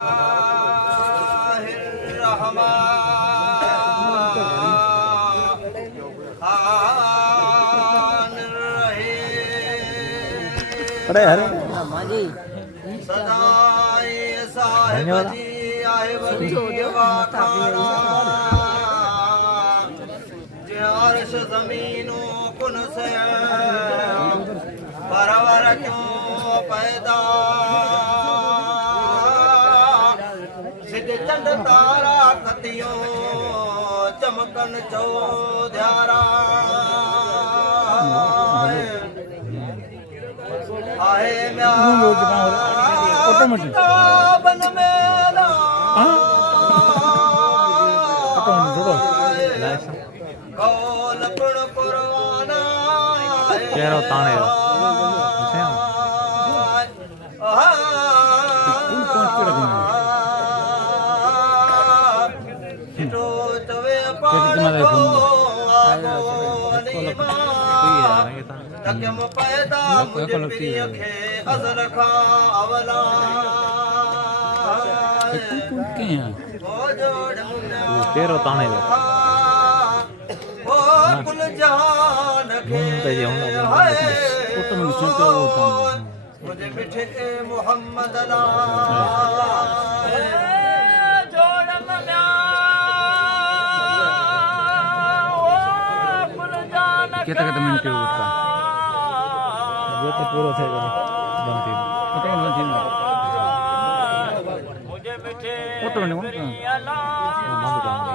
अरे अरे सदाई साहिब जी आए वली वाखाना अर्श जमीनों कुन से परवर क्यों पैदा सिद्ध चंद तारा कतियों चमकन चौध्यारा आए बन मेरा कौल पुण पुरवाना चेहरा ताने तकम पैदा मुझ प्रिय खे अजर खा अवला तेरो ताने ओ कुल जहान खे मुझे मिठे मोहम्मद ला कितना कितना मिनट है उसका ये तो पूरा थे बनती पता नहीं मुझे बैठे फोटो नहीं होना नाम बताऊंगा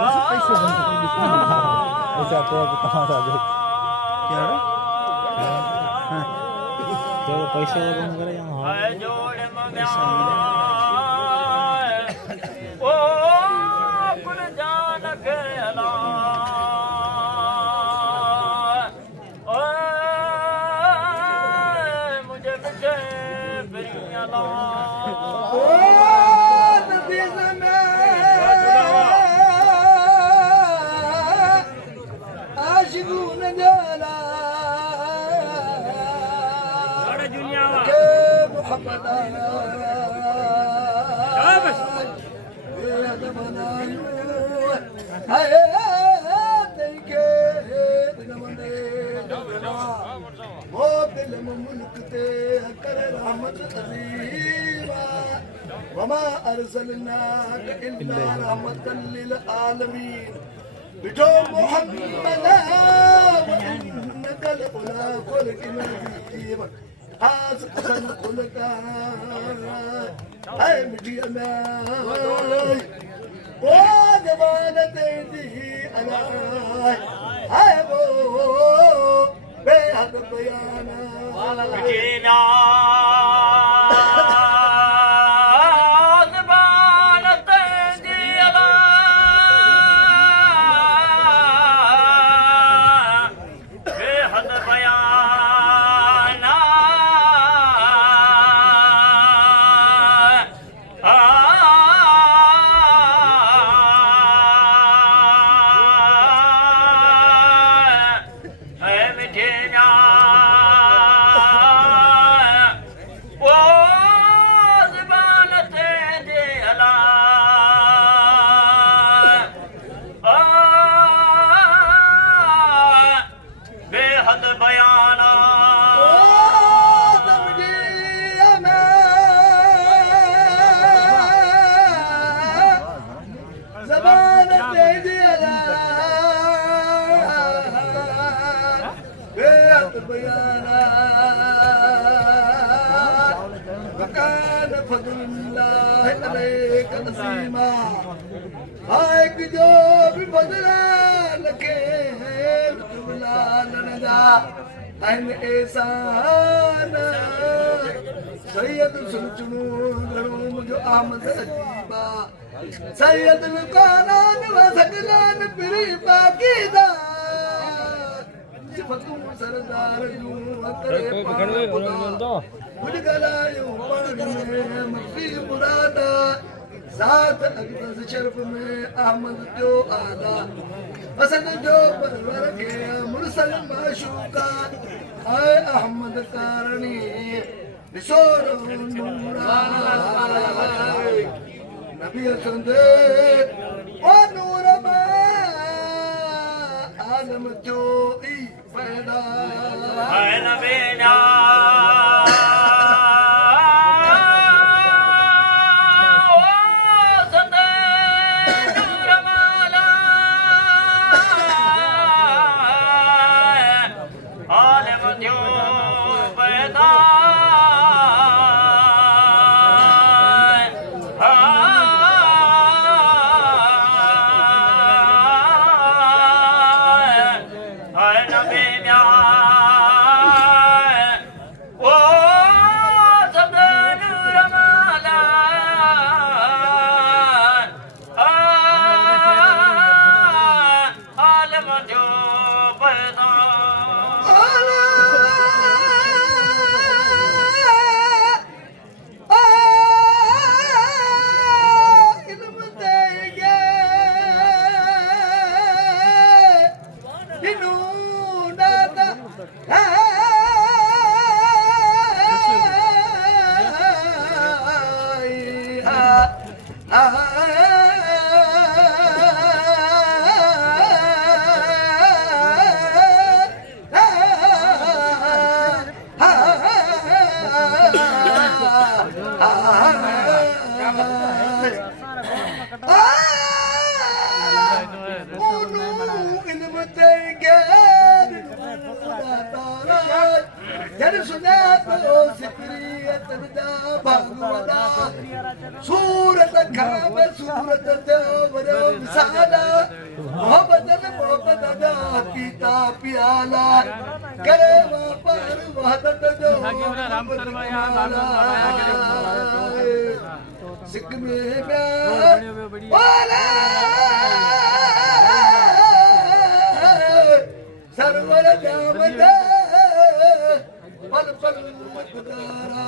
बस पैसे बनते ऐसा तो कहां से आ गए क्या है तो पैसे बन करे यहां जोड़ पैसा ओ कुल जान के अला मुझे मिठे प्रियला ओ नबी में आशिकून जाला के मोहब्बत वमा अरसलनाक इल्ला रहमतल लिल आलमीन बिठो मोहम्मद वइन्नका लअला खुलकिन अज़ीम आज कसन खुलका ऐ मिठिया ओ जमानत दी अला है वो बेहद बयाना मिठिया जो भी बदला लगे एहसान सैयद सुनचुनू मुझो आमद अजीबा सैयद कानान व सकलान पिरी पाकीदा सिफतू सरदार यूं करे पाना मुझ गलायूं पाने मक्फी मुरादा साथ अकबस शर्फ में अहमद जो आदा पसंद जो परवर के मुरसल माशूका आए अहमद कारणी बिसोरो नबी संदे ओ नूर आलम जो ई पैदा है नबी ना सूरत खाब सूरत देवरम सादा मोहब्बत मोहब्बत दा पीता प्याला करे वापर वहदत जो राम शर्मा सिख में वाला सरवर जामदा पल पल मुकदारा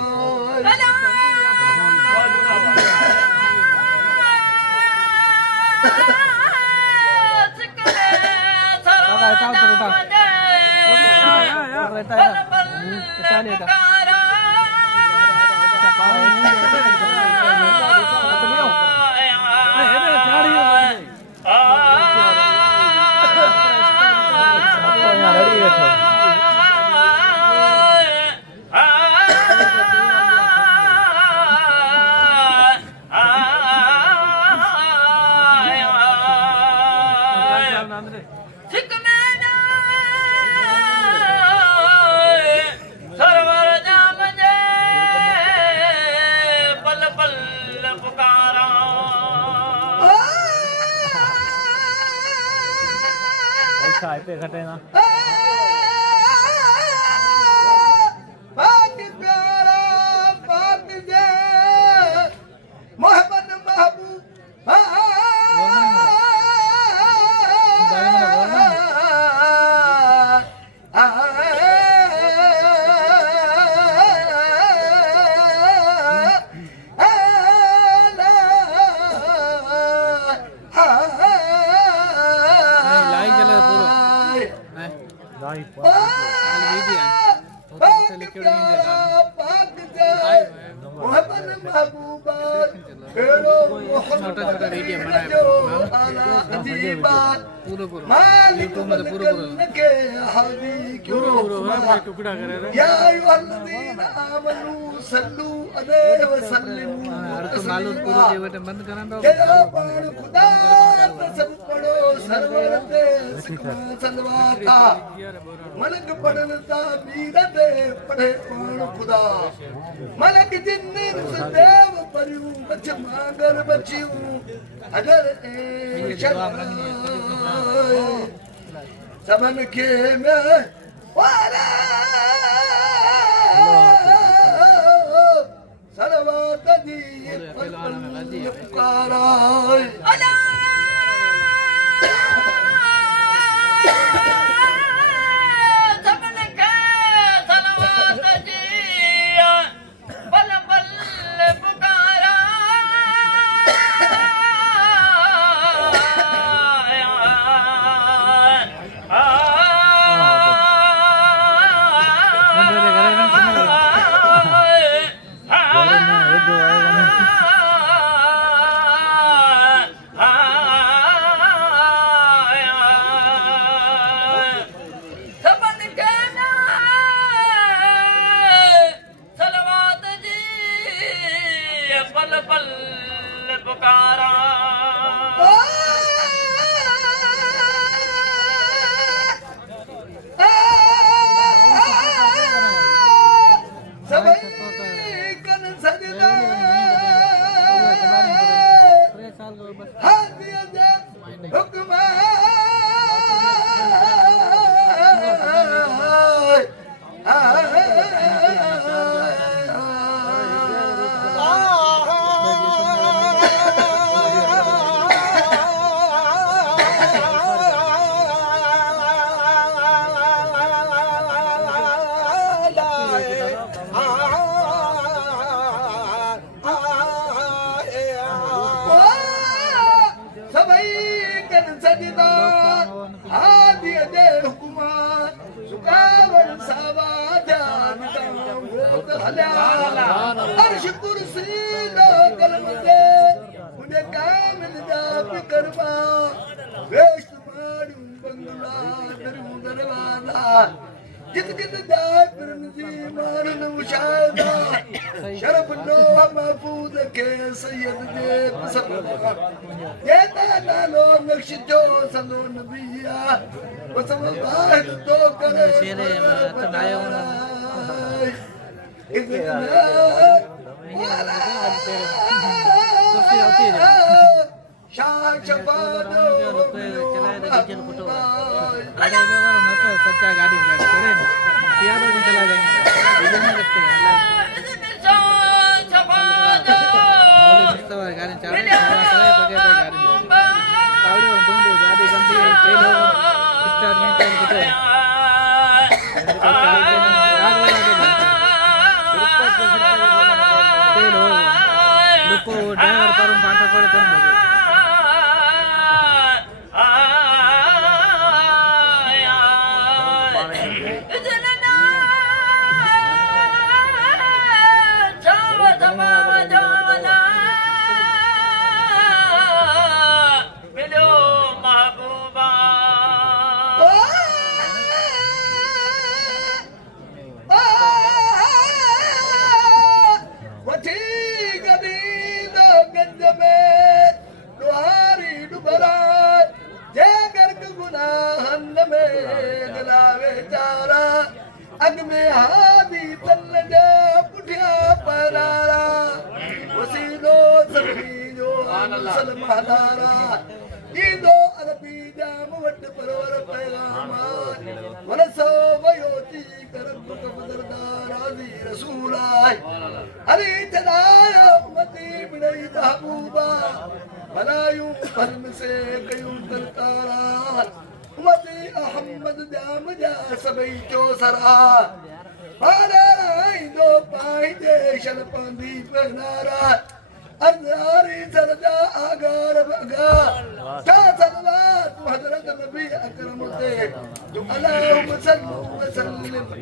पे घटे ना पाक प्यारा पाक जे मोहब्बत महबूब छोटा वीडियो टुकड़ा करे बंद मलक पढ़नता मीरते पढ़े कौन खुदा मलक जिन्ने देव परियूं बच मांगर बचियूं अगर सबन के में वाला सरवात दी पल पुकारा पल पल पुकारा अर्श कुर्सी लोकल मुझे उन्हें कामिल जा फिकरमा वेश मारूं बंगला दरूं दरवाजा जित जित जाए फिरनजी मारन मुशाहिदा शरफ नो महफूज के सैयद जे सब ये ताला लो नक्श जो सनो नबिया वसम बाहर तो करे शाह शफानो सच्चा गाड़ी करे किया तो नहीं चला जाएंगे गाड़ी चला गाड़ी बनती है ड्राइवर करूँ पाठ पड़े तो अग में हादी तल जा पुठिया परारा वसीलो सभी जो सलमादारा ईदो अरबी जाम वट परवर पैगाम वरसो वयोती करब कबदरदार आजी रसूला अली तदायो मती बिड़ई महबूबा भलायूं फर्म से कयूं तरकारा मती अहमद जाम जा सबई जो सरा पाराई दो पाई दे शल पांदी पनारा अज़ारी सरजा आगार बगा चा सलवात हजरत नबी अकरम ते जो अल्लाहुम्मा सल्लि व सल्लिम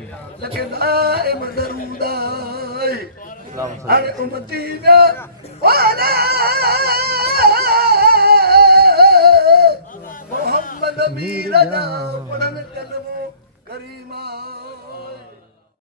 लके दाइम दरूदा अरे उम्मती ना वाला मोहम्मद मीरा पढ़न कलमो करीमा